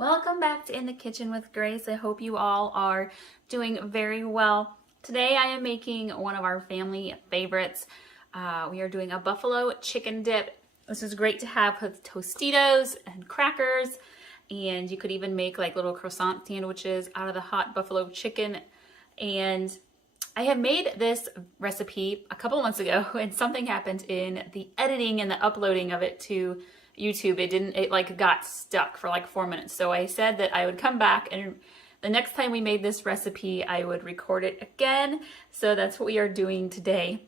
Welcome back to In the Kitchen with Grace. I hope you all are doing very well. Today I am making one of our family favorites. We are doing a buffalo chicken dip. This is great to have with Tostitos and crackers, and you could even make like little croissant sandwiches out of the hot buffalo chicken. And I have made this recipe a couple months ago, and something happened in the editing and the uploading of it to YouTube. It like got stuck for like 4 minutes. So I said that I would come back, and the next time we made this recipe, I would record it again. So that's what we are doing today.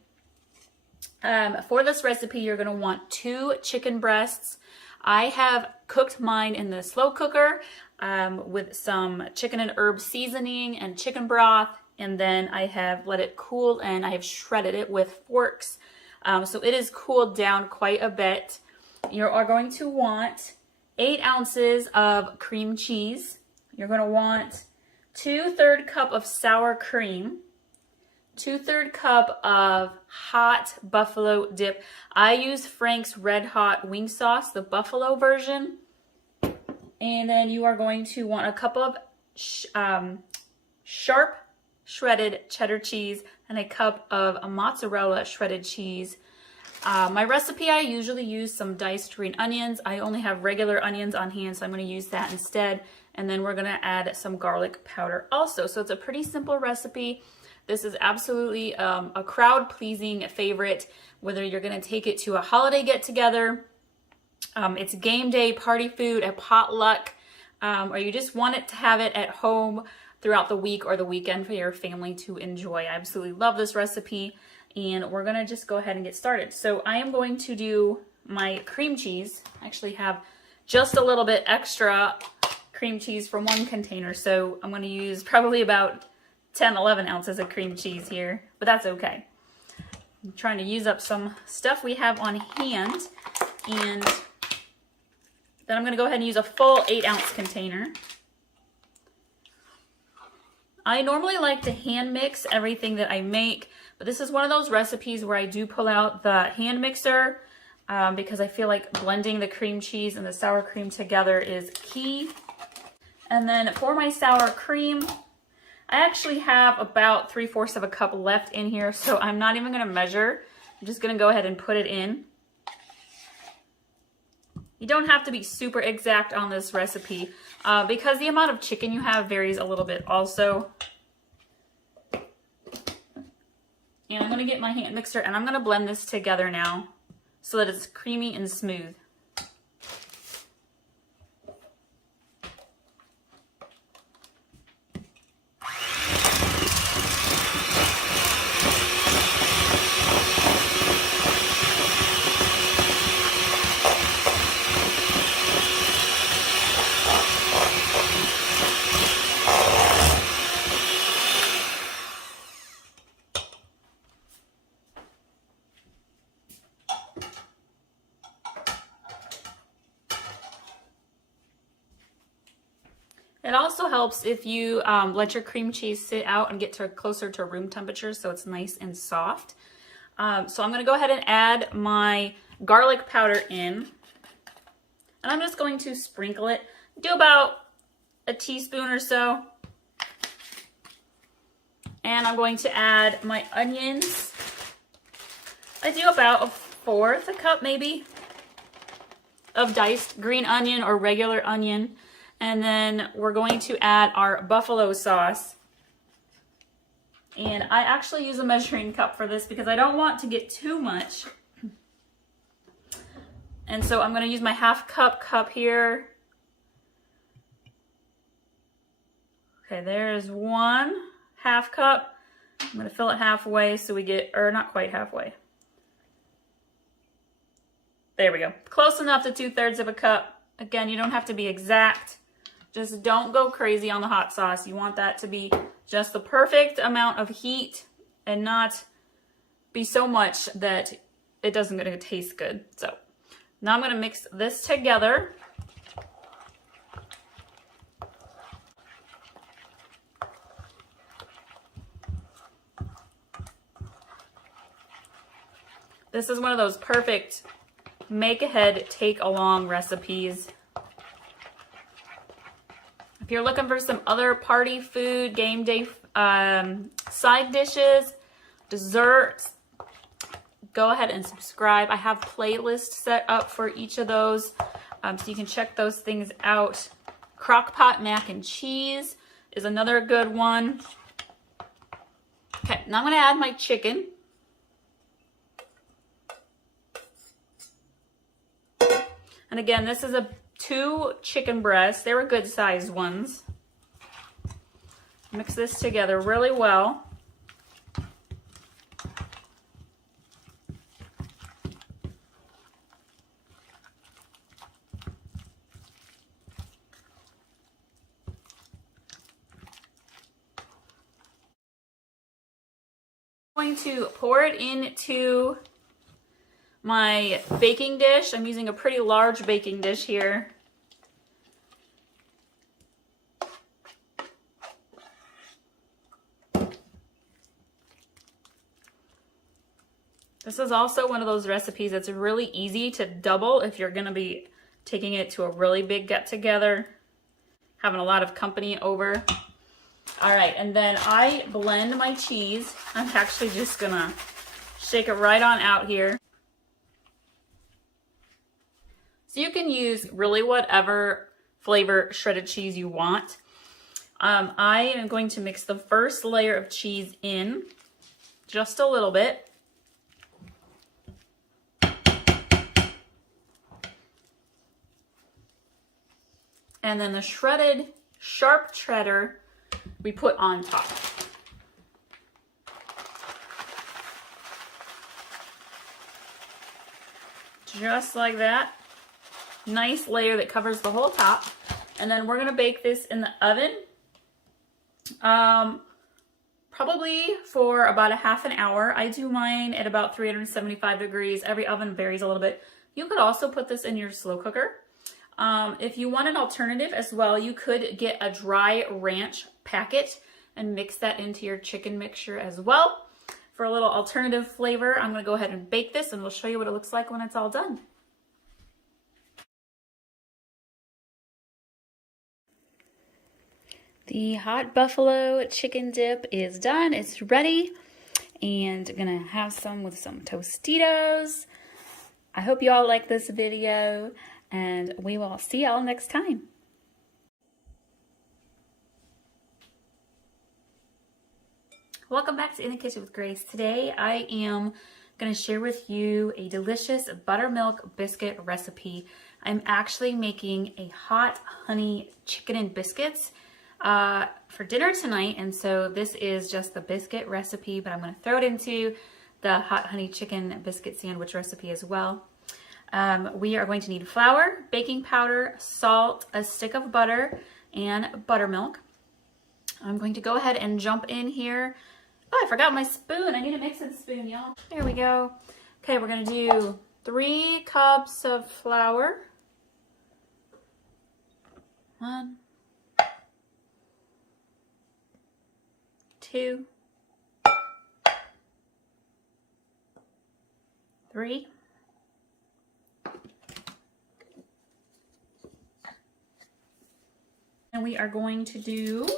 For this recipe, you're gonna want 2 chicken breasts. I have cooked mine in the slow cooker with some chicken and herb seasoning and chicken broth. And then I have let it cool, and I have shredded it with forks. So it is cooled down quite a bit. You are going to want 8 ounces of cream cheese. You're going to want 2/3 cup of sour cream, 2/3 cup of hot buffalo dip. I use Frank's Red Hot Wing Sauce, the buffalo version. And then you are going to want a cup of sharp shredded cheddar cheese and a cup of mozzarella shredded cheese. My recipe, I usually use some diced green onions. I only have regular onions on hand, so I'm going to use that instead. And then we're going to add some garlic powder also. So it's a pretty simple recipe. This is absolutely a crowd-pleasing favorite, whether you're going to take it to a holiday get-together, it's game day party food, a potluck, or you just want it to have it at home throughout the week or the weekend for your family to enjoy. I absolutely love this recipe. And we're gonna just go ahead and get started. So I am going to do my cream cheese. I actually have just a little bit extra cream cheese from one container. So I'm gonna use probably about 10, 11 ounces of cream cheese here, but that's okay. I'm trying to use up some stuff we have on hand. And then I'm gonna go ahead and use a full 8-ounce container. I normally like to hand mix everything that I make, but this is one of those recipes where I do pull out the hand mixer because I feel like blending the cream cheese and the sour cream together is key. And then for my sour cream, I actually have about 3/4 of a cup left in here, so I'm not even going to measure. I'm just going to go ahead and put it in. You don't have to be super exact on this recipe because the amount of chicken you have varies a little bit also. And I'm going to get my hand mixer and I'm going to blend this together now so that it's creamy and smooth. It also helps if you let your cream cheese sit out and get closer to room temperature so it's nice and soft. So I'm going to go ahead and add my garlic powder in. And I'm just going to sprinkle it. Do about a teaspoon or so. And I'm going to add my onions. I do about 1/4 cup maybe of diced green onion or regular onion. And then we're going to add our buffalo sauce. And I actually use a measuring cup for this because I don't want to get too much. And so I'm going to use my 1/2 cup here. Okay, there's 1/2 cup. I'm going to fill it halfway so we get, or not quite halfway. There we go. Close enough to 2/3 of a cup. Again, you don't have to be exact. Just don't go crazy on the hot sauce. You want that to be just the perfect amount of heat and not be so much that it doesn't going to taste good. So now I'm going to mix this together. This is one of those perfect make ahead, take along recipes. If you're looking for some other party food, game day side dishes, desserts, go ahead and subscribe. I have playlists set up for each of those, so you can check those things out. Crock-pot mac and cheese is another good one. Okay, now I'm going to add my chicken. And again, this is 2 chicken breasts. They were good sized ones. Mix this together really well. I'm going to pour it into my baking dish. I'm using a pretty large baking dish here. This is also one of those recipes that's really easy to double if you're going to be taking it to a really big get-together, having a lot of company over. All right, and then I blend my cheese. I'm actually just going to shake it right on out here. So you can use really whatever flavor shredded cheese you want. I am going to mix the first layer of cheese in just a little bit. And then the shredded sharp cheddar we put on top. Just like that. Nice layer that covers the whole top. And then we're gonna bake this in the oven. Probably for about a half an hour. I do mine at about 375 degrees. Every oven varies a little bit. You could also put this in your slow cooker. If you want an alternative as well, you could get a dry ranch packet and mix that into your chicken mixture as well. For a little alternative flavor, I'm going to go ahead and bake this and we'll show you what it looks like when it's all done. The hot buffalo chicken dip is done. It's ready. And I'm going to have some with some Tostitos. I hope you all like this video. And we will see y'all next time. Welcome back to In the Kitchen with Grace. Today I am going to share with you a delicious buttermilk biscuit recipe. I'm actually making a hot honey chicken and biscuits for dinner tonight. And so this is just the biscuit recipe, but I'm going to throw it into the hot honey chicken biscuit sandwich recipe as well. We are going to need flour, baking powder, salt, a stick of butter, and buttermilk. I'm going to go ahead and jump in here. Oh, I forgot my spoon. I need a mixing spoon, y'all. There we go. Okay, we're going to do 3 cups of flour. 1, 2, 3. And we are going to do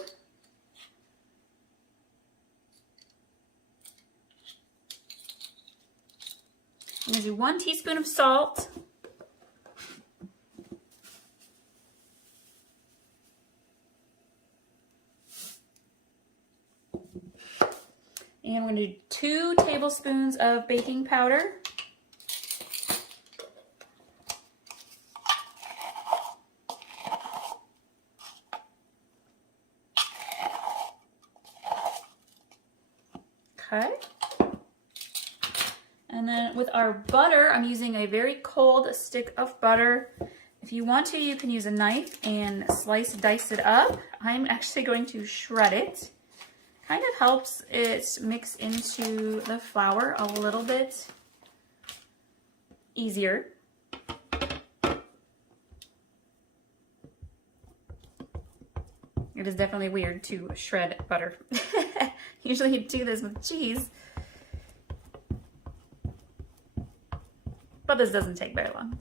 I'm going to do 1 teaspoon of salt. And I'm going to do 2 tablespoons of baking powder. Okay. And then with our butter, I'm using a very cold stick of butter. If you want to, you can use a knife and dice it up. I'm actually going to shred it. Kind of helps it mix into the flour a little bit easier. It is definitely weird to shred butter. Usually you do this with cheese. But this doesn't take very long.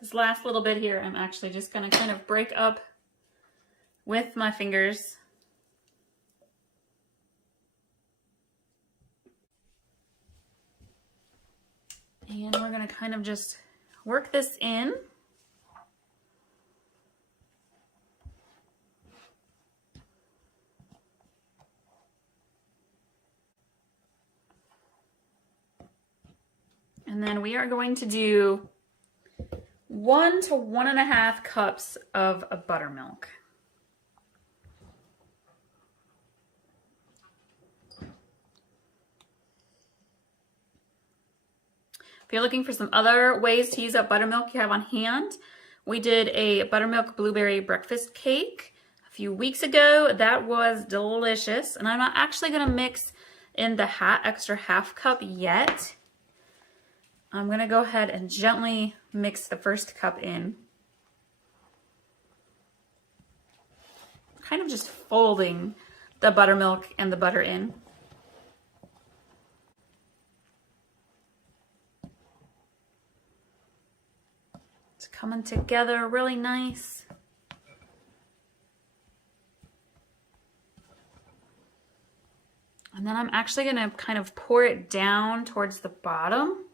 This last little bit here, I'm actually just gonna kind of break up with my fingers. And we're gonna kind of just work this in. And then we are going to do 1 to 1.5 cups of buttermilk. If you're looking for some other ways to use up buttermilk you have on hand, we did a buttermilk blueberry breakfast cake a few weeks ago. That was delicious. And I'm not actually going to mix in the extra half cup yet. I'm going to go ahead and gently mix the first cup in. Kind of just folding the buttermilk and the butter in. It's coming together really nice. And then I'm actually going to kind of pour it down towards the bottom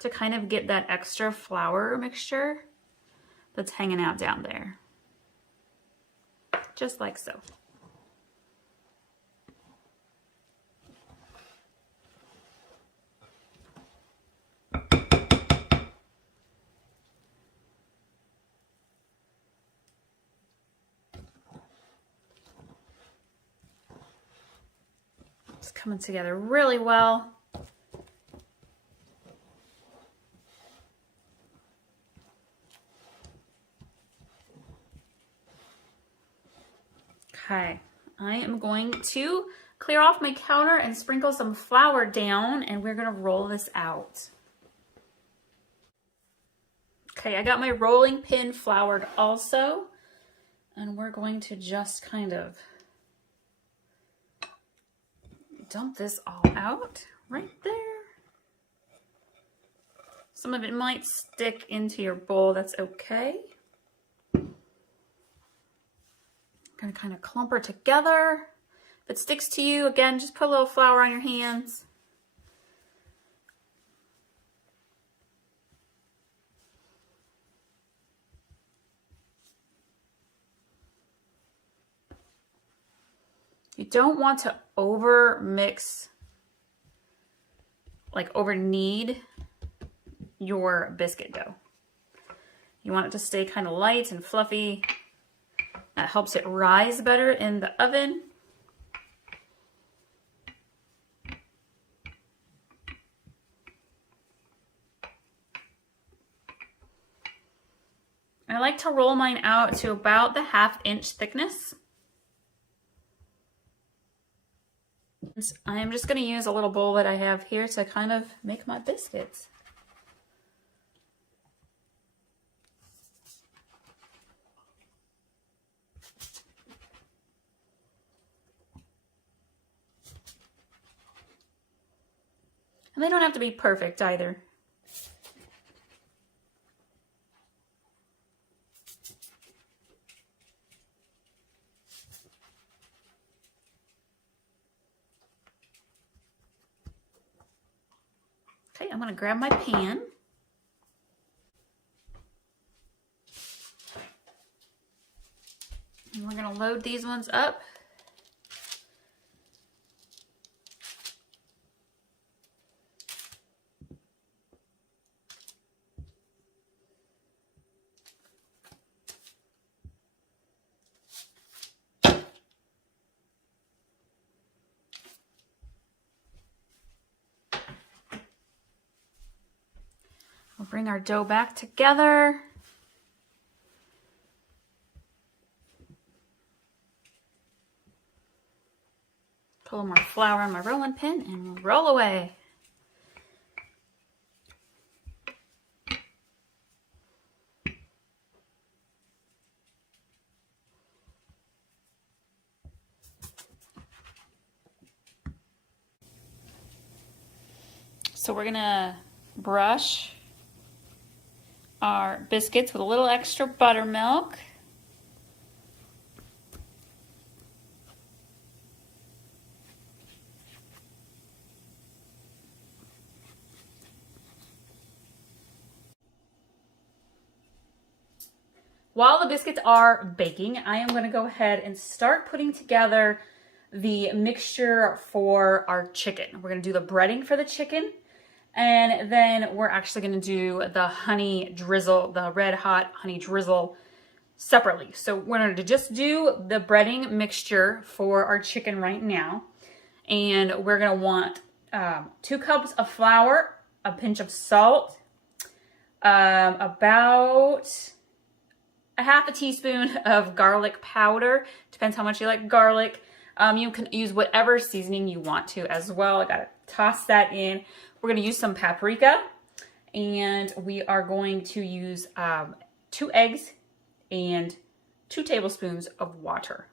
to kind of get that extra flour mixture that's hanging out down there. Just like so. It's coming together really well. Okay, I am going to clear off my counter and sprinkle some flour down, and we're gonna roll this out. Okay, I got my rolling pin floured also, and we're going to just kind of dump this all out right there. Some of it might stick into your bowl, that's okay. Gonna kind of clump her together. If it sticks to you, again, just put a little flour on your hands. You don't want to over mix, like over knead your biscuit dough. You want it to stay kind of light and fluffy. That helps it rise better in the oven. I like to roll mine out to about the 1/2 inch thickness. I'm just going to use a little bowl that I have here to kind of make my biscuits. And they don't have to be perfect either. Okay, I'm going to grab my pan. And we're going to load these ones up. We'll bring our dough back together. Put a little more flour on my rolling pin and we'll roll away. So we're gonna brush our biscuits with a little extra buttermilk. While the biscuits are baking, I am going to go ahead and start putting together the mixture for our chicken. We're going to do the breading for the chicken, and then we're actually going to do the honey drizzle, the red hot honey drizzle separately. So we're going to just do the breading mixture for our chicken right now. And we're going to want 2 cups of flour, a pinch of salt, about a half a teaspoon of garlic powder. Depends how much you like garlic. You can use whatever seasoning you want to as well. I gotta toss that in. We're gonna use some paprika, and we are going to use 2 eggs and 2 tablespoons of water.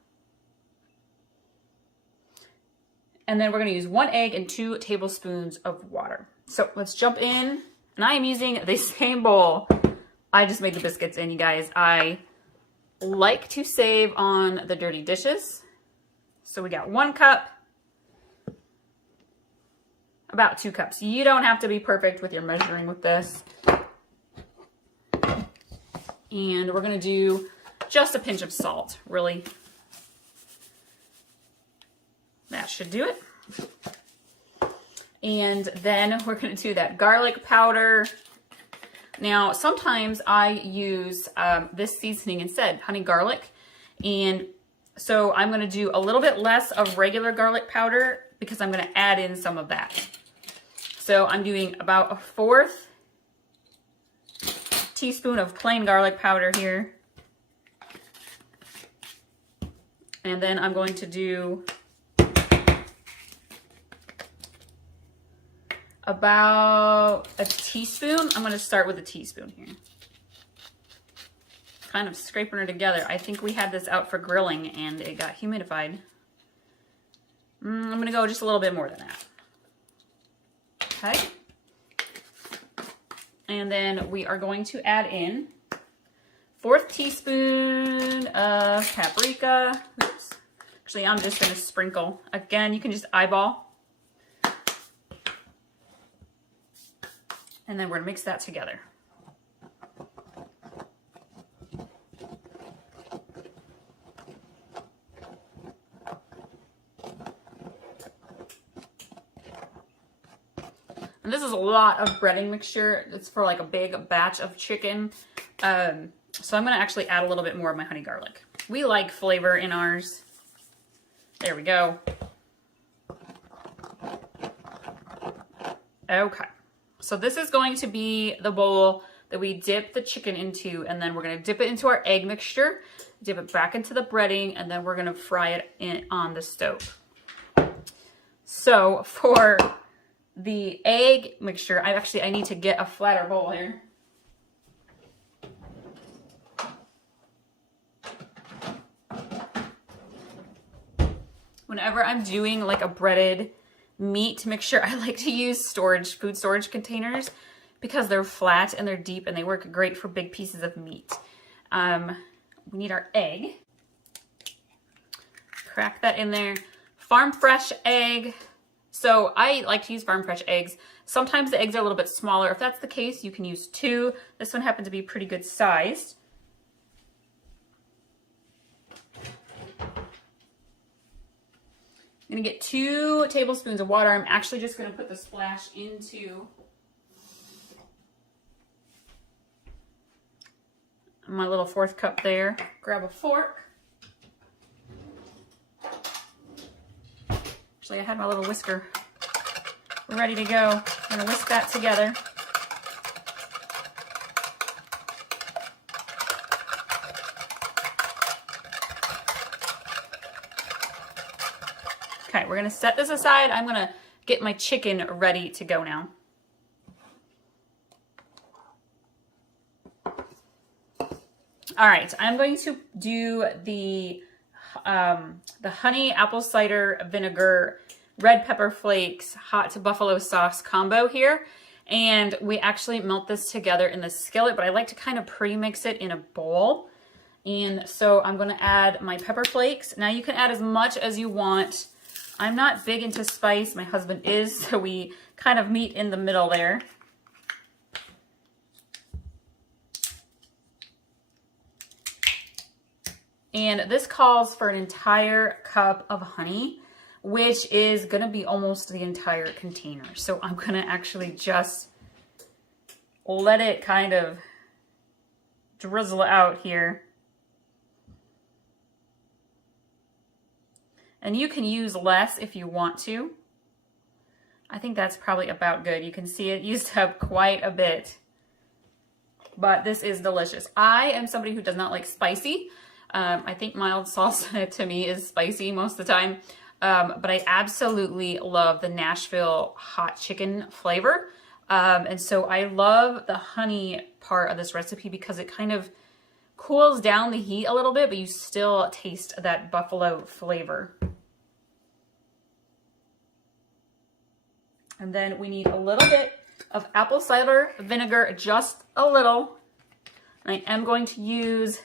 And then we're gonna use 1 egg and 2 tablespoons of water. So let's jump in. And I am using the same bowl I just made the biscuits in, you guys. I like to save on the dirty dishes. So we got 1 cup, about 2 cups. You don't have to be perfect with your measuring with this. And we're gonna do just a pinch of salt, really. That should do it. And then we're gonna do that garlic powder. Now, sometimes I use this seasoning instead, honey garlic. And so I'm going to do a little bit less of regular garlic powder because I'm going to add in some of that. So I'm doing about a 1/4 teaspoon of plain garlic powder here. And then I'm going to do about a teaspoon. I'm going to start with a teaspoon here. Kind of scraping her together. I think we had this out for grilling and it got humidified. I'm going to go just a little bit more than that. Okay. And then we are going to add in 1/4 teaspoon of paprika. Oops. Actually, I'm just going to sprinkle. Again, you can just eyeball. And then we're gonna mix that together. And this is a lot of breading mixture. It's for like a big batch of chicken. So I'm gonna actually add a little bit more of my honey garlic. We like flavor in ours. There we go. Okay. So this is going to be the bowl that we dip the chicken into, and then we're going to dip it into our egg mixture, dip it back into the breading, and then we're going to fry it on the stove. So for the egg mixture, I need to get a flatter bowl here. Whenever I'm doing like a breaded meat mixture, I like to use food storage containers because they're flat and they're deep and they work great for big pieces of meat. We need our egg. Crack that in there. Farm fresh egg. So I like to use farm fresh eggs. Sometimes the eggs are a little bit smaller. If that's the case, you can use 2. This one happened to be pretty good sized. I'm gonna get 2 tablespoons of water. I'm actually just gonna put the splash into my little 4th cup there. Grab a fork. Actually, I had my little whisker ready to go. I'm gonna whisk that together. Okay, we're gonna set this aside. I'm gonna get my chicken ready to go now. All right, I'm going to do the honey apple cider vinegar, red pepper flakes, hot to buffalo sauce combo here. And we actually melt this together in the skillet, but I like to kind of pre-mix it in a bowl. And so I'm going to add my pepper flakes. Now you can add as much as you want. I'm not big into spice. My husband is, so we kind of meet in the middle there. And this calls for an entire cup of honey, which is going to be almost the entire container. So I'm going to actually just let it kind of drizzle out here. And you can use less if you want to. I think that's probably about good. You can see it used up quite a bit. But this is delicious. I am somebody who does not like spicy. I think mild salsa to me is spicy most of the time. But I absolutely love the Nashville hot chicken flavor. And so I love the honey part of this recipe because it kind of cools down the heat a little bit, but you still taste that buffalo flavor. And then we need a little bit of apple cider vinegar, just a little. I am going to use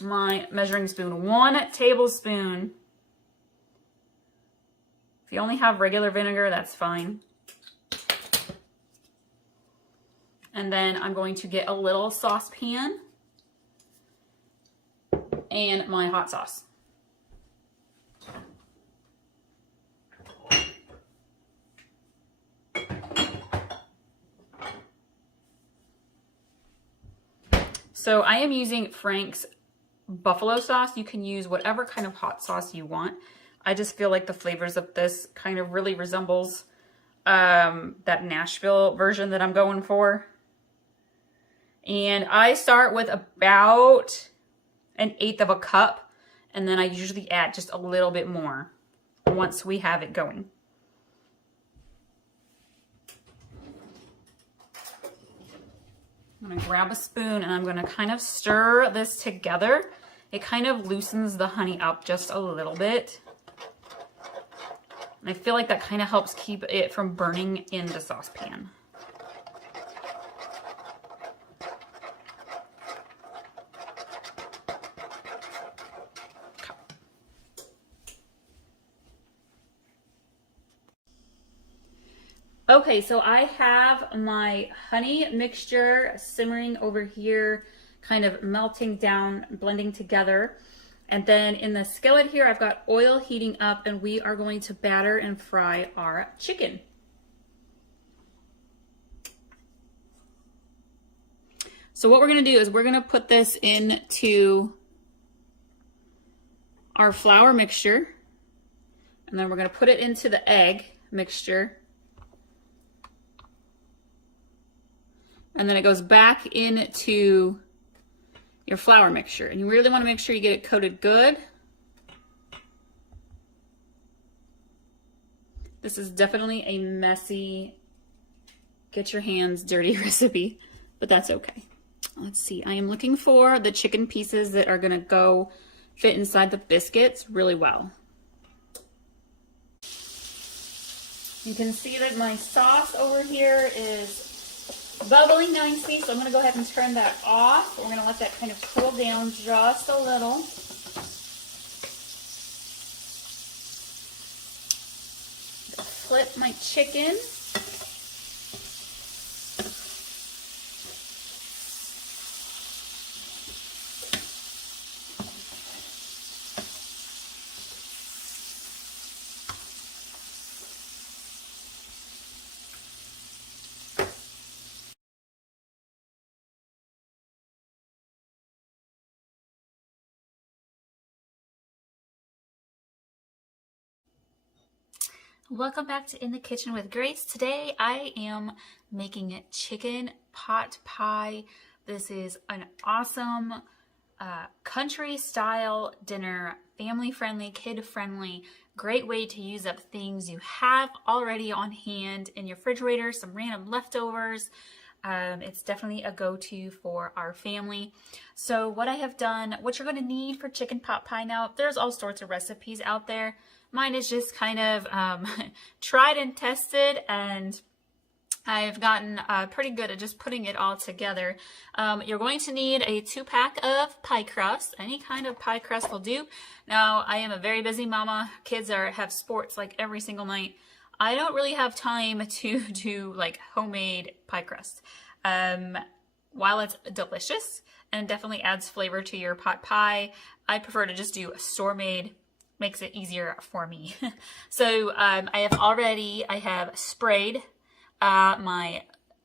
my measuring spoon, 1 tablespoon. If you only have regular vinegar, that's fine. And then I'm going to get a little saucepan and my hot sauce. So I am using Frank's buffalo sauce. You can use whatever kind of hot sauce you want. I just feel like the flavors of this kind of really resembles that Nashville version that I'm going for. And I start with about 1/8 of a cup, and then I usually add just a little bit more once we have it going. I'm gonna grab a spoon and I'm gonna kind of stir this together. It kind of loosens the honey up just a little bit. And I feel like that kind of helps keep it from burning in the saucepan. Okay, so I have my honey mixture simmering over here, kind of melting down, blending together. And then in the skillet here, I've got oil heating up, and we are going to batter and fry our chicken. So what we're gonna do is we're gonna put this into our flour mixture, and then we're gonna put it into the egg mixture. And then it goes back into your flour mixture. And you really want to make sure you get it coated good. This is definitely a messy, get your hands dirty recipe, but that's okay. Let's see, I am looking for the chicken pieces that are going to fit inside the biscuits really well. You can see that my sauce over here is bubbling nicely, so I'm going to go ahead and turn that off. We're going to let that kind of cool down just a little. Flip my chicken. Welcome back to In the Kitchen with Grace. Today I am making chicken pot pie. This is an awesome country style dinner, family friendly, kid friendly, great way to use up things you have already on hand in your refrigerator, some random leftovers. It's definitely a go-to for our family. So what I have done, what you're going to need for chicken pot pie now, there's all sorts of recipes out there. Mine is just kind of tried and tested, and I've gotten pretty good at just putting it all together. You're going to need a 2-pack of pie crust. Any kind of pie crust will do. Now, I am a very busy mama. Kids have sports like every single night. I don't really have time to do like homemade pie crust. While it's delicious and definitely adds flavor to your pot pie, I prefer to just do a store-made. Makes it easier for me. So I have sprayed my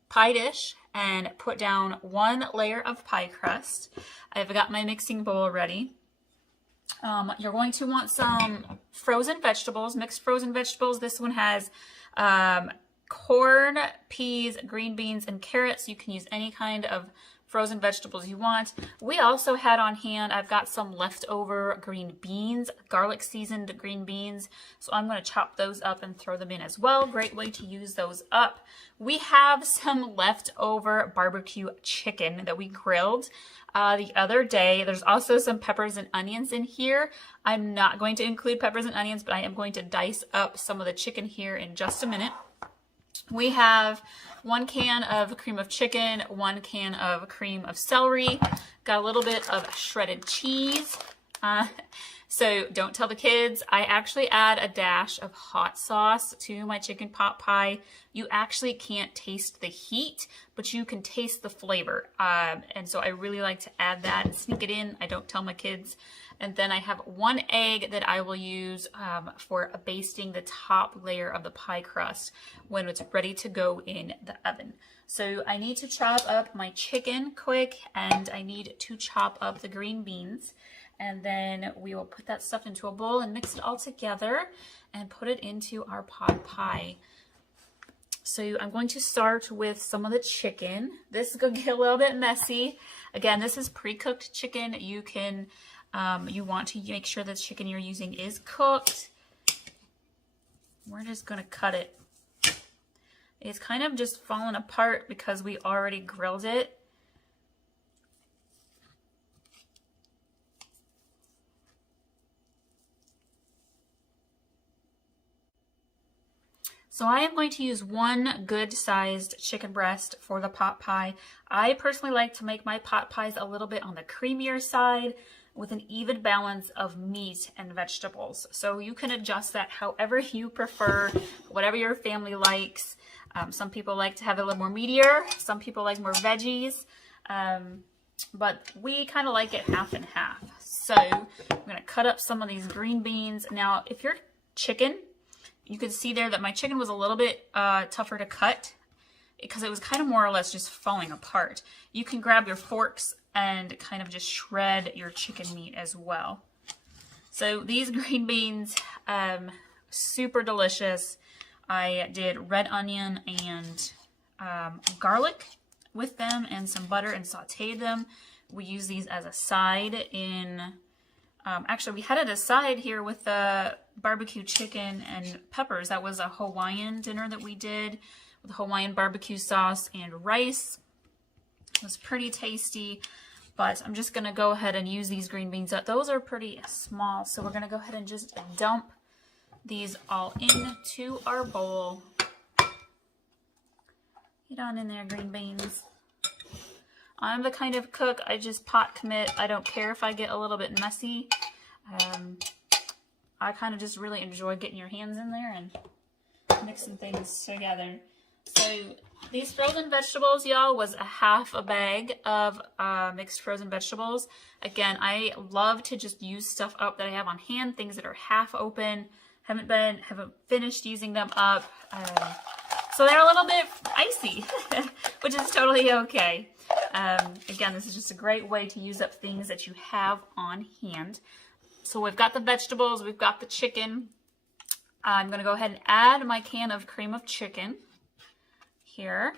pie dish and put down 1 layer of pie crust. I've got my mixing bowl ready. You're going to want some frozen vegetables, mixed frozen vegetables. This one has corn, peas, green beans, and carrots. You can use any kind of frozen vegetables you want. We also had on hand, I've got some leftover green beans, garlic seasoned green beans. So I'm going to chop those up and throw them in as well. Great way to use those up. We have some leftover barbecue chicken that we grilled the other day. There's also some peppers and onions in here. I'm not going to include peppers and onions, but I am going to dice up some of the chicken here in just a minute. We have 1 can of cream of chicken, 1 can of cream of celery, got a little bit of shredded cheese. So don't tell the kids, I actually add a dash of hot sauce to my chicken pot pie. You actually can't taste the heat, but you can taste the flavor. And so I really like to add that and sneak it in. I don't tell my kids. And then I have 1 egg that I will use for basting the top layer of the pie crust when it's ready to go in the oven. So I need to chop up my chicken quick, and I need to chop up the green beans. And then we will put that stuff into a bowl and mix it all together and put it into our pot pie. So I'm going to start with some of the chicken. This is going to get a little bit messy. Again, this is pre-cooked chicken. You can, you want to make sure the chicken you're using is cooked. We're just going to cut it. It's kind of just falling apart because we already grilled it. So I am going to use 1 good-sized chicken breast for the pot pie. I personally like to make my pot pies a little bit on the creamier side with an even balance of meat and vegetables. So you can adjust that however you prefer, whatever your family likes. Some people like to have it a little more meatier. Some people like more veggies. But we kind of like it half and half. So I'm going to cut up some of these green beans. Now, if you're chicken, you can see there that my chicken was a little bit tougher to cut because it was kind of more or less just falling apart. You can grab your forks and kind of just shred your chicken meat as well. So these green beans, super delicious. I did red onion and garlic with them and some butter and sauteed them. We use these as a side in... actually, we had it aside here with the barbecue chicken and peppers. That was a Hawaiian dinner that we did with Hawaiian barbecue sauce and rice. It was pretty tasty, but I'm just going to go ahead and use these green beans up. Those are pretty small, so we're going to go ahead and just dump these all into our bowl. Get on in there, green beans. I'm the kind of cook, I just pot commit. I don't care if I get a little bit messy. I kind of just really enjoy getting your hands in there and mixing things together. So these frozen vegetables, y'all, was a half a bag of mixed frozen vegetables. Again, I love to just use stuff up that I have on hand, things that are half open, haven't finished using them up. So they're a little bit icy, which is totally okay. Again, this is just a great way to use up things that you have on hand. So we've got the vegetables, we've got the chicken. I'm going to go ahead and add my can of cream of chicken here.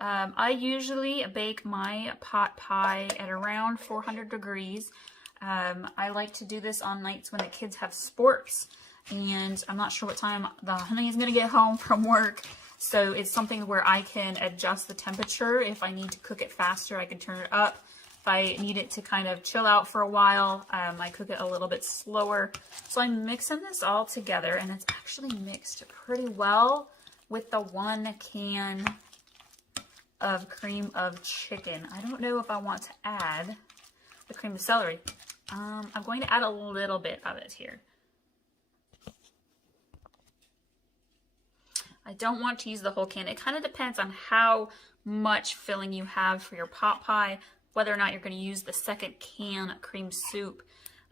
I usually bake my pot pie at around 400 degrees. I like to do this on nights when the kids have sports, and I'm not sure what time the honey is going to get home from work. So it's something where I can adjust the temperature. If I need to cook it faster, I can turn it up. If I need it to kind of chill out for a while, I cook it a little bit slower. So I'm mixing this all together, and it's actually mixed pretty well with the 1 can of cream of chicken. I don't know if I want to add the cream of celery. I'm going to add a little bit of it here. I don't want to use the whole can. It kind of depends on how much filling you have for your pot pie, whether or not you're going to use the 2nd can cream soup.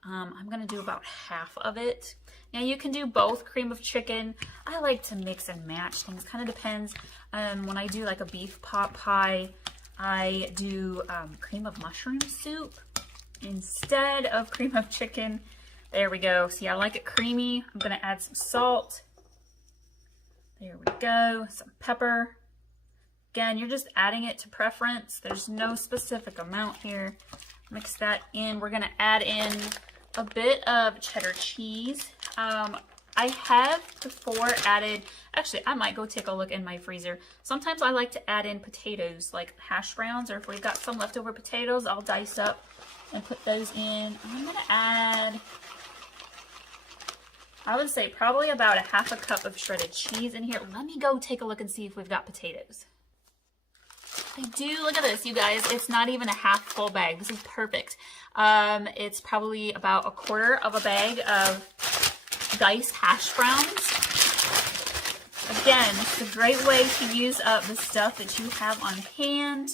I'm going to do about half of it. Now you can do both cream of chicken. I like to mix and match things. Kind of depends. When I do like a beef pot pie, I do cream of mushroom soup instead of cream of chicken. There we go. See, I like it creamy. I'm going to add some salt. There we go. Some pepper. Again, you're just adding it to preference. There's no specific amount here. Mix that in. We're going to add in a bit of cheddar cheese. I have before added, actually, I might go take a look in my freezer. Sometimes I like to add in potatoes, like hash browns, or if we've got some leftover potatoes, I'll dice up and put those in. I'm going to add, I would say probably about a half a cup of shredded cheese in here. Let me go take a look and see if we've got potatoes. I do. Look at this, you guys. It's not even a half full bag. This is perfect. It's probably about 1/4 of a bag of diced hash browns. Again, it's a great way to use up the stuff that you have on hand.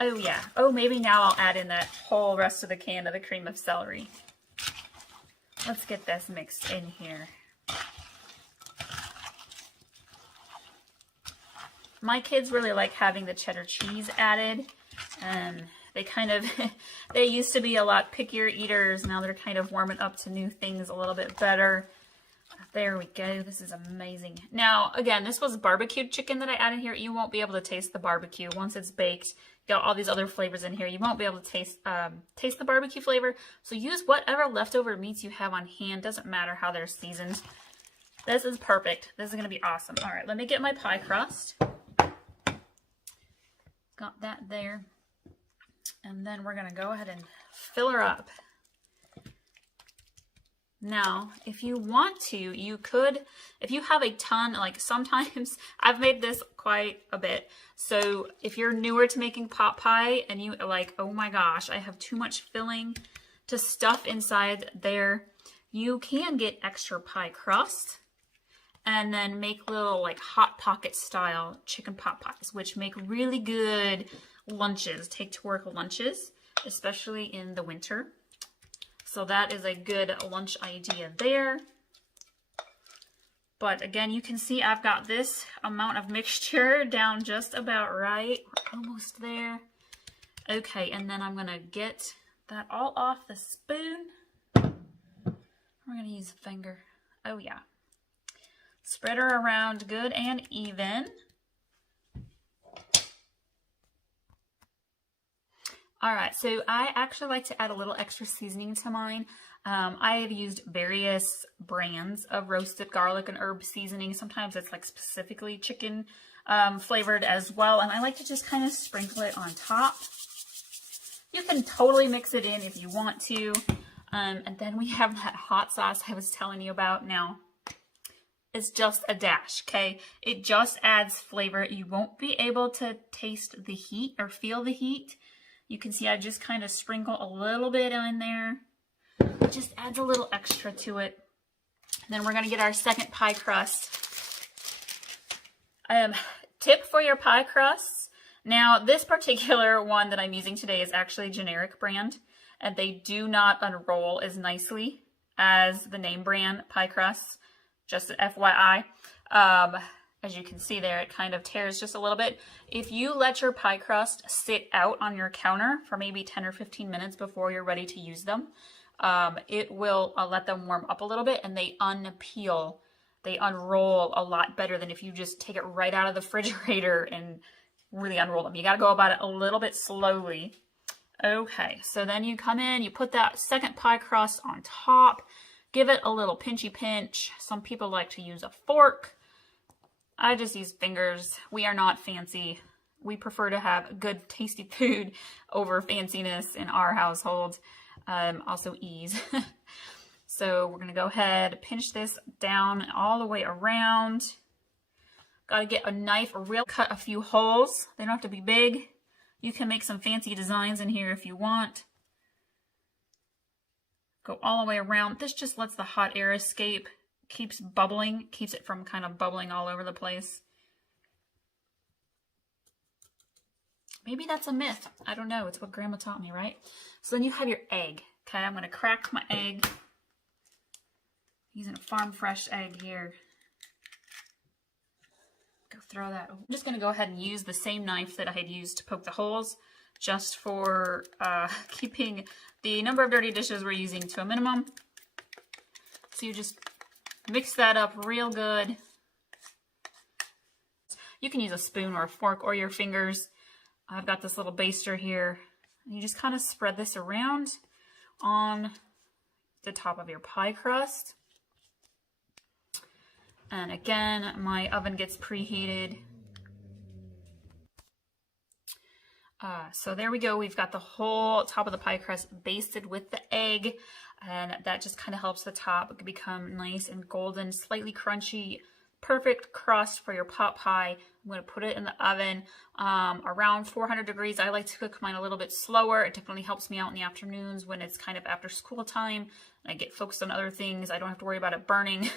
Oh yeah. Oh, maybe now I'll add in that whole rest of the can of the cream of celery. Let's get this mixed in here. My kids really like having the cheddar cheese added. They kind of, they used to be a lot pickier eaters. Now they're kind of warming up to new things a little bit better. There we go. This is amazing. Now, again, this was barbecued chicken that I added here. You won't be able to taste the barbecue once it's baked. You got all these other flavors in here. You won't be able to taste the barbecue flavor. So use whatever leftover meats you have on hand. Doesn't matter how they're seasoned. This is perfect. This is going to be awesome. All right, let me get my pie crust. Got that there. And then we're going to go ahead and fill her up. Now, if you want to, you could, if you have a ton, like sometimes I've made this quite a bit. So if you're newer to making pot pie and you are like, oh my gosh, I have too much filling to stuff inside there, you can get extra pie crust and then make little like Hot Pocket style chicken pot pies, which make really good lunches, take to work lunches, especially in the winter. So that is a good lunch idea there. But again, you can see I've got this amount of mixture down just about right. We're almost there. Okay, and then I'm gonna get that all off the spoon. We're gonna use a finger. Oh yeah. Spread her around good and even. All right, so I actually like to add a little extra seasoning to mine. I have used various brands of roasted garlic and herb seasoning. Sometimes it's like specifically chicken flavored as well. And I like to just kind of sprinkle it on top. You can totally mix it in if you want to. And then we have that hot sauce I was telling you about. Now, it's just a dash, okay? It just adds flavor. You won't be able to taste the heat or feel the heat. You can see I just kind of sprinkle a little bit in there. It just adds a little extra to it. Then we're going to get our second pie crust. Tip for your pie crusts. Now, this particular one that I'm using today is actually generic brand, and they do not unroll as nicely as the name brand pie crusts. Just an FYI. As you can see there, it kind of tears just a little bit. If you let your pie crust sit out on your counter for maybe 10 or 15 minutes before you're ready to use them, it will let them warm up a little bit, and they unpeel. They unroll a lot better than if you just take it right out of the refrigerator and really unroll them. You got to go about it a little bit slowly. Okay, so then you come in, you put that second pie crust on top, give it a little pinchy pinch. Some people like to use a fork. I just use fingers. We are not fancy we prefer to have good, tasty food over fanciness in our household. Also ease. So we're gonna go ahead, pinch this down all the way around. Gotta get a knife or real cut a few holes. They don't have to be big. You can make some fancy designs in here if you want. Go all the way around. This just lets the hot air escape, keeps bubbling, keeps it from kind of bubbling all over the place. Maybe that's a myth. I don't know. It's what Grandma taught me, right? So then you have your egg. Okay, I'm gonna crack my egg. Using a farm fresh egg here. Go throw that. I'm just gonna go ahead and use the same knife that I had used to poke the holes, just for keeping the number of dirty dishes we're using to a minimum. So you just mix that up real good. You can use a spoon or a fork or your fingers. I've got this little baster here. You just kind of spread this around on the top of your pie crust. And again, my oven gets preheated. So there we go. We've got the whole top of the pie crust basted with the egg, and that just kind of helps the top become nice and golden, slightly crunchy. Perfect crust for your pot pie. I'm going to put it in the oven around 400 degrees. I like to cook mine a little bit slower. It definitely helps me out in the afternoons when it's kind of after school time and I get focused on other things. I don't have to worry about it burning.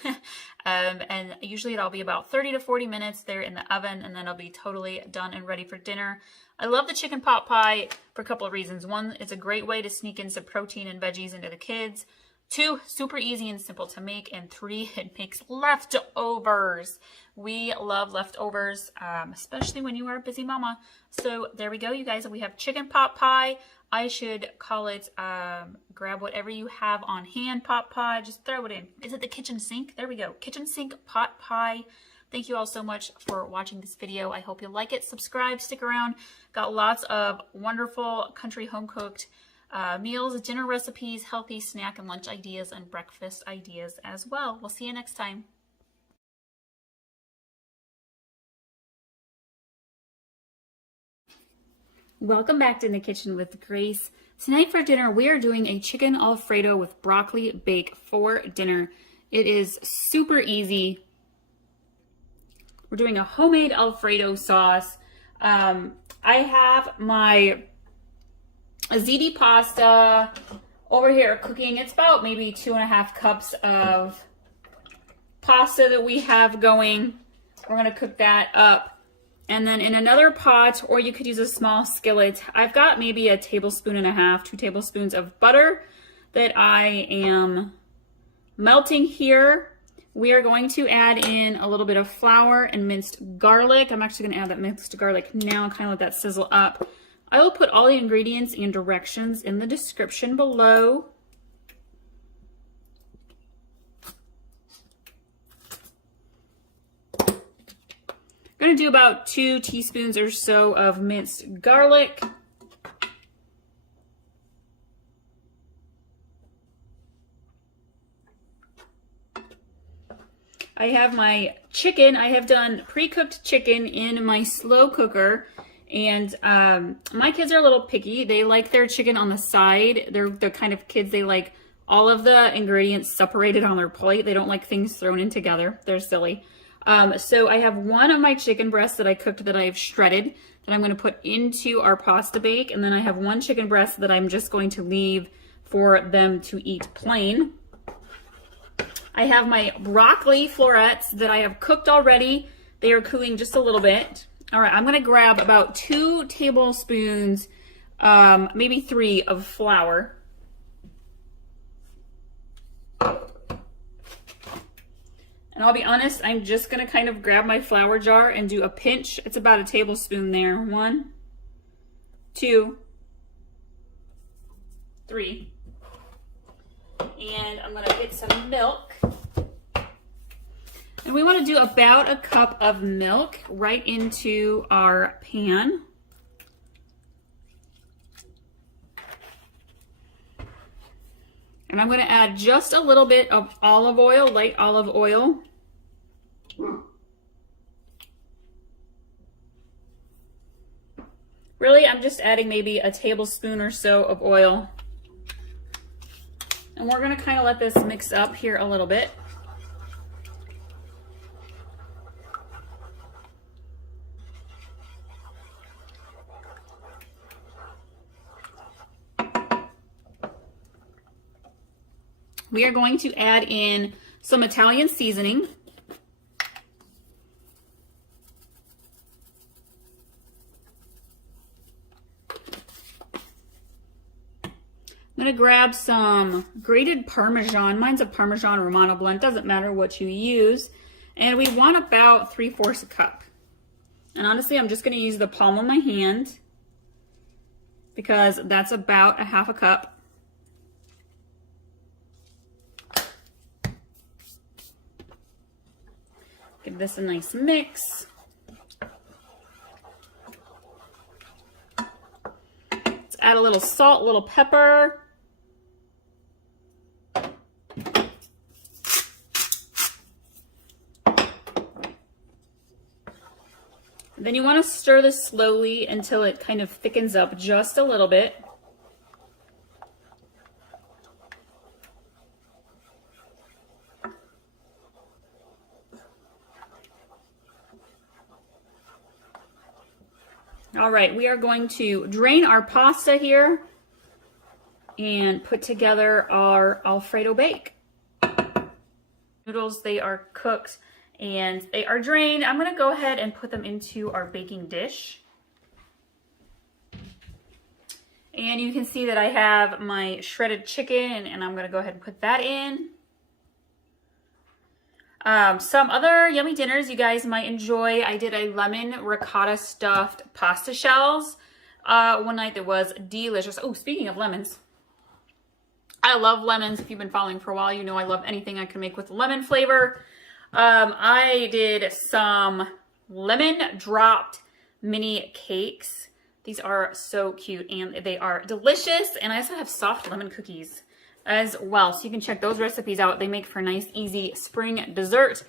And usually it'll be about 30 to 40 minutes there in the oven, and then it'll be totally done and ready for dinner. I love the chicken pot pie for a couple of reasons. One, it's a great way to sneak in some protein and veggies into the kids. 2, super easy and simple to make. And 3, it makes leftovers. We love leftovers, especially when you are a busy mama. So there we go, you guys. We have chicken pot pie. I should call it, grab whatever you have on hand pot pie. Just throw it in. Is it the kitchen sink? There we go. Kitchen sink pot pie. Thank you all so much for watching this video. I hope you like it. Subscribe, stick around. Got lots of wonderful country home cooked meals, dinner recipes, healthy snack and lunch ideas, and breakfast ideas as well. We'll see you next time. Welcome back to In the Kitchen with Grace. Tonight for dinner, we are doing a chicken Alfredo with broccoli bake for dinner. It is super easy. We're doing a homemade Alfredo sauce. I have my ziti pasta over here cooking. It's about maybe 2.5 cups of pasta that we have going. We're gonna cook that up. And then in another pot, or you could use a small skillet, I've got maybe 1.5 tablespoons, 2 tablespoons of butter that I am melting here. We are going to add in a little bit of flour and minced garlic. I'm actually gonna add that minced garlic now and kind of let that sizzle up. I will put all the ingredients and directions in the description below. I'm gonna do about 2 teaspoons or so of minced garlic. I have my chicken. I have done pre-cooked chicken in my slow cooker. And my kids are a little picky. They like their chicken on the side. They're the kind of kids, they like all of the ingredients separated on their plate. They don't like things thrown in together. They're silly. So I have one of my chicken breasts that I cooked that I have shredded that I'm going to put into our pasta bake. And then I have one chicken breast that I'm just going to leave for them to eat plain. I have my broccoli florets that I have cooked already. They are cooling just a little bit. All right, I'm gonna grab about 2 tablespoons, maybe 3 of flour. And I'll be honest, I'm just gonna kind of grab my flour jar and do a pinch. It's about 1 tablespoon there. 1, 2, 3. And I'm gonna get some milk. And we want to do about 1 cup of milk right into our pan. And I'm going to add just a little bit of olive oil, light olive oil. Really, I'm just adding maybe a tablespoon or so of oil. And we're gonna kind of let this mix up here a little bit. We are going to add in some Italian seasoning. I'm gonna grab some grated Parmesan. Mine's a Parmesan Romano blend, doesn't matter what you use. And we want about 3/4 cup. And honestly, I'm just gonna use the palm of my hand because that's about a 1/2 cup. Give this a nice mix. Let's add a little salt, a little pepper. Then you want to stir this slowly until it kind of thickens up just a little bit. All right, we are going to drain our pasta here and put together our Alfredo bake. Noodles, they are cooked and they are drained. I'm gonna go ahead and put them into our baking dish. And you can see that I have my shredded chicken and I'm gonna go ahead and put that in. Some other yummy dinners you guys might enjoy. I did a lemon ricotta stuffed pasta shells one night that was delicious. Oh, speaking of lemons, I love lemons. If you've been following for a while, you know I love anything I can make with lemon flavor. I did some lemon dropped mini cakes. These are so cute and they are delicious. And I also have soft lemon cookies as well, so you can check those recipes out. They make for a nice easy spring dessert.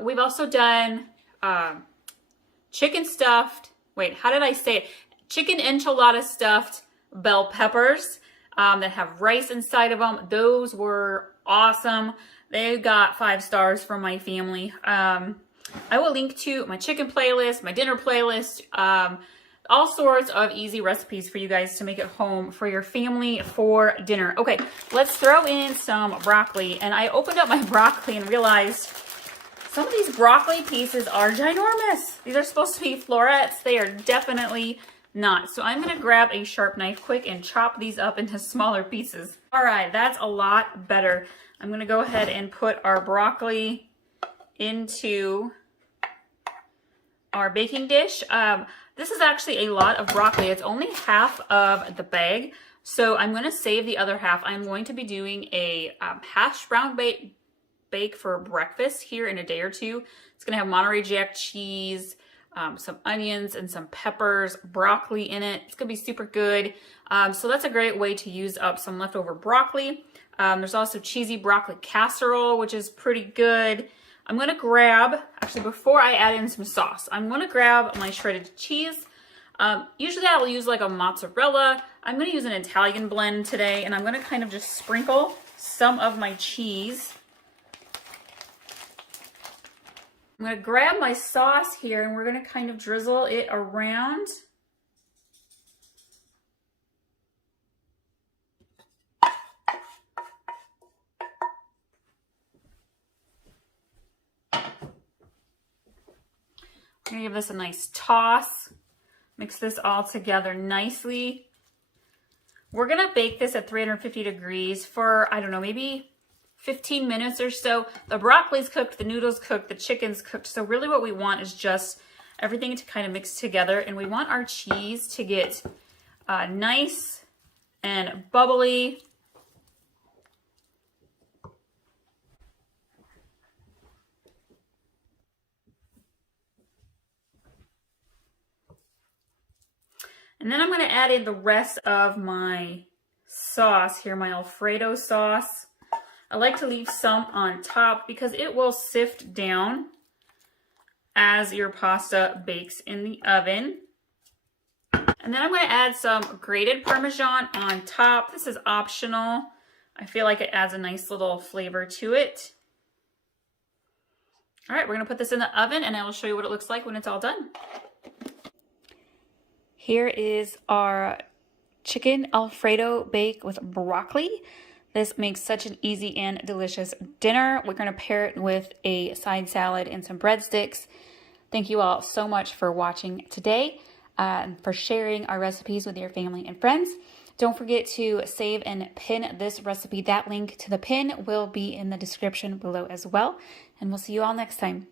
We've also done chicken stuffed, wait, how did I say it? Chicken enchilada stuffed bell peppers that have rice inside of them. Those were awesome. They got 5 stars from my family. I will link to my chicken playlist, my dinner playlist, all sorts of easy recipes for you guys to make at home for your family for dinner. Okay, let's throw in some broccoli. And I opened up my broccoli and realized some of these broccoli pieces are ginormous. These are supposed to be florets. They are definitely not. So I'm gonna grab a sharp knife quick and chop these up into smaller pieces. All right, that's a lot better. I'm gonna go ahead and put our broccoli into our baking dish. This is actually a lot of broccoli. It's only half of the bag. So I'm gonna save the other half. I'm going to be doing a hash brown bake for breakfast here in a day or two. It's gonna have Monterey Jack cheese, some onions and some peppers, broccoli in it. It's gonna be super good. So that's a great way to use up some leftover broccoli. There's also cheesy broccoli casserole, which is pretty good. I'm gonna grab, actually before I add in some sauce, I'm gonna grab my shredded cheese. Usually I will use like a mozzarella. I'm gonna use an Italian blend today and I'm gonna kind of just sprinkle some of my cheese. I'm gonna grab my sauce here and we're gonna kind of drizzle it around. I'm gonna give this a nice toss. Mix this all together nicely. We're gonna bake this at 350 degrees for, I don't know, maybe 15 minutes or so. The broccoli's cooked, the noodles cooked, the chicken's cooked. So really what we want is just everything to kind of mix together. And we want our cheese to get nice and bubbly. And then I'm going to add in the rest of my sauce here, my Alfredo sauce. I like to leave some on top because it will sift down as your pasta bakes in the oven. And And then I'm going to add some grated Parmesan on top. This is optional. I feel like it adds a nice little flavor to it. All right, we're going to put this in the oven and I will show you what it looks like when it's all done. Here is our chicken Alfredo bake with broccoli. This makes such an easy and delicious dinner. We're going to pair it with a side salad and some breadsticks. Thank you all so much for watching today and for sharing our recipes with your family and friends. Don't forget to save and pin this recipe. That link to the pin will be in the description below as well. And we'll see you all next time.